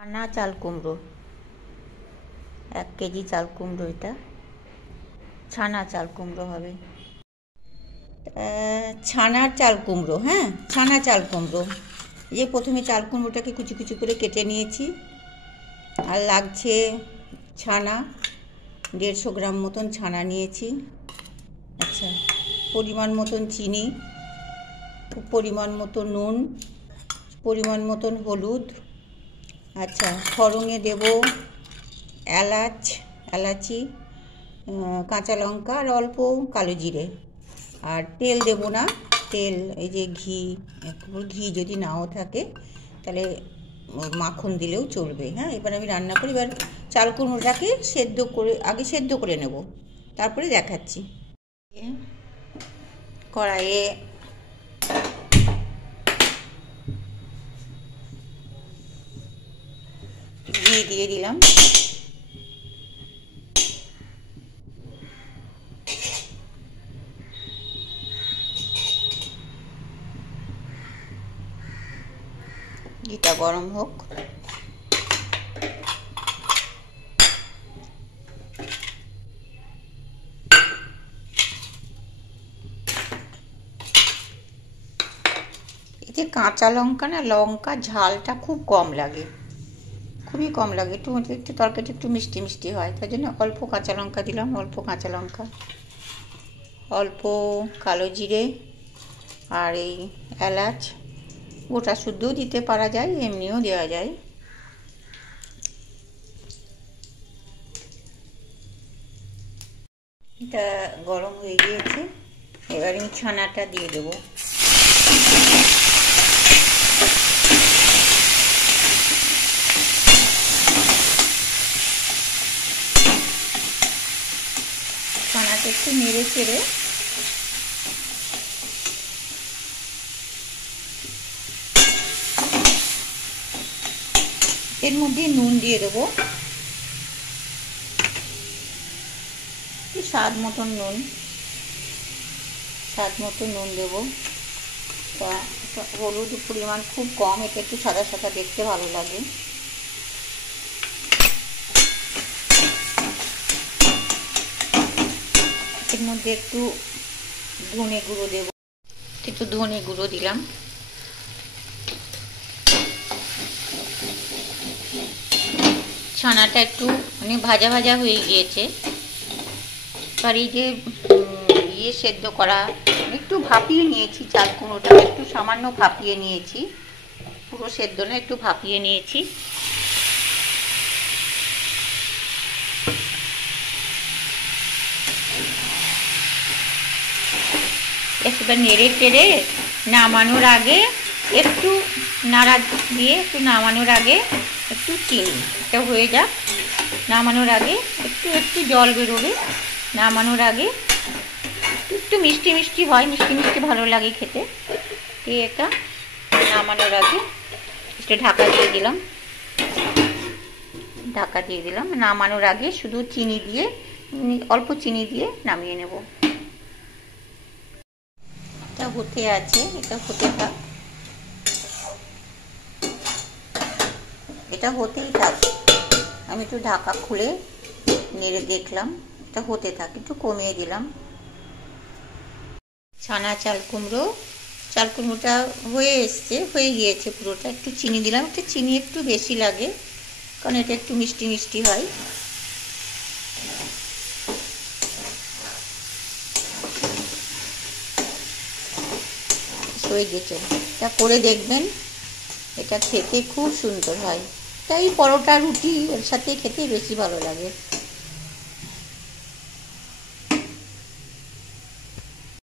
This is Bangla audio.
ছানা চাল কুমড়ো 1 কেজি চাল কুমড়ো। এটা ছানা চাল কুমড়ো হবে। ছানার চাল কুমড়ো, হ্যাঁ, ছানা চাল কুমড়ো। যে প্রথমে চাল কুমড়োটাকে কুচি কুচি করে কেটে নিয়েছি। আর লাগছে ছানা, 150 গ্রাম মতন ছানা নিয়েছি। আচ্ছা, পরিমাণ মতন চিনি, পরিমাণ মতো নুন, পরিমাণ মতন হলুদ। আচ্ছা, ফোড়নে দেব এলাচি, কাঁচা লঙ্কা আর অল্প কালো জিরে। আর তেল দেব না, তেল এই যে ঘি যদি নাও থাকে তাহলে মাখন দিলেও চলবে। হ্যাঁ, এবার আমি রান্না করি। এবার চাল কুমড়োটাকে আগে সেদ্ধ করে নেব, তারপরে দেখাচ্ছি। কড়াইয়ে ঘি দিয়ে দিলাম। ঘিটা গরম হোক। এই যে কাঁচা লঙ্কা না, লঙ্কা ঝালটা খুব কম লাগে, খুবই কম লাগে। একটু তরকারিটা একটু মিষ্টি মিষ্টি হয়, তাই জন্য অল্প কাঁচা লঙ্কা দিলাম। অল্প কাঁচা লঙ্কা, অল্প কালো জিরে, আর এই এলাচ। গোটা শুদ্ধও দিতে পারা যায়, এমনিও দেওয়া যায়। এটা গরম হয়ে গিয়েছে, এবার আমি ছানাটা দিয়ে দেবো। ছানাটা একটু নেড়ে চেড়ে এর মধ্যে নুন দিয়ে দেবো, স্বাদ মতন নুন দেবো। তা হলুদ পরিমাণ খুব কম, এটা একটু সাদা সাদা দেখতে ভালো লাগে। এর মধ্যে একটু ধনে গুঁড়ো দেবো, একটু ধনে গুঁড়ো দিলাম। ছানাটা একটু ভাজা ভাজা হয়ে গিয়েছে। আর এই যে সেদ্ধ করা, একটু ভাপিয়ে নিয়েছি চাল কুমড়োটা, একটু সামান্য ভাপিয়ে নিয়েছি, পুরো সেদ্ধ না, একটু ভাপিয়ে নিয়েছি। এবার নেড়ে চেড়ে নামানোর আগে একটু নাড়া দিয়ে একটু চিনি, এটা হয়ে যাক। নামানোর আগে একটু জল বেরোবে। নামানোর আগে একটু মিষ্টি মিষ্টি হয়, মিষ্টি মিষ্টি ভালো লাগে খেতে। এটা নামানোর আগে একটু ঢাকা দিয়ে দিলাম। নামানোর আগে শুধু অল্প চিনি দিয়ে নামিয়ে নেব। এটা হতে আছে, এটা হতে থাক, এটা হতেই থাক। আমি একটু ঢাকা খুলে নেড়ে দেখলাম, এটা হতে থাক, একটু কমিয়ে দিলাম। ছানা চাল কুমড়োটা হয়ে গিয়েছে পুরোটা। একটু চিনি দিলাম, চিনি একটু বেশি লাগে, কারণ এটা একটু মিষ্টি মিষ্টি হয়। হয়ে গেছে, এটা করে দেখবেন, এটা খেতে খুব সুন্দর হয়। তাই পরোটা রুটি এর সাথে খেতে বেশি ভালো লাগে।